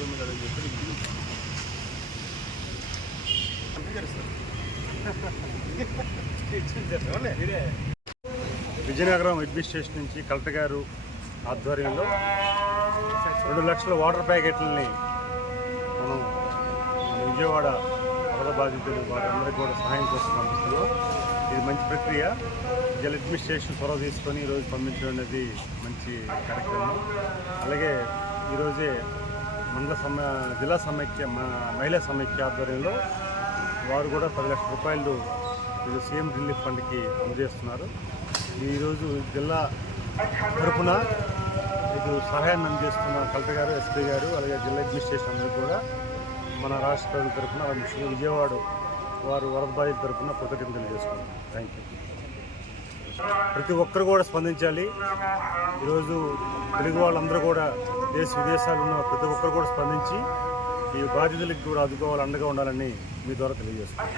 ఇంకొన్ని కదా అని చెప్పి ఇంటికి విజయనగరం అడ్మినిస్ట్రేషన్ నుంచి కలెక్టర్ గారు ఆధ్వర్యంలో రెండు లక్షల వాటర్ ప్యాకెట్లని మనం విజయవాడ వరద బాధితులు వారందరికీ కూడా సహాయం కోసం పంపిస్తున్నాం. ఇది మంచి ప్రక్రియ. జల అడ్మినిస్ట్రేషన్ చొరవ తీసుకొని ఈరోజు పంపించడం అనేది మంచి కార్యక్రమం. అలాగే ఈరోజే మండల సమ జిల్లా సమైక్య మహిళా సమైక్య ఆధ్వర్యంలో వారు కూడా పది లక్షల రూపాయలు ఇది సీఎం రిలీఫ్ ఫండ్కి అందజేస్తున్నారు. ఈరోజు జిల్లా తరపున ఇది సహాయాన్ని అందజేస్తున్న కలెక్టర్ గారు ఎస్పీ గారు అలాగే జిల్లా అడ్మినిస్ట్రేషన్ అందరూ కూడా మన రాష్ట్ర ప్రజల తరపున ముఖ్యంగా విజయవాడ వారు వరద బాధిత తరఫున కృతజ్ఞతలు తెలియజేసుకున్నాం థ్యాంక్ యూ ప్రతి ఒక్కరు కూడా స్పందించాలి. ఈరోజు తెలుగు వాళ్ళందరూ కూడా దేశ విదేశాలు ఉన్న ప్రతి ఒక్కరు కూడా స్పందించి ఈ బాధితులకు కూడా ఆదుకోవాలి అండగా ఉండాలని మీ ద్వారా తెలియజేస్తున్నాను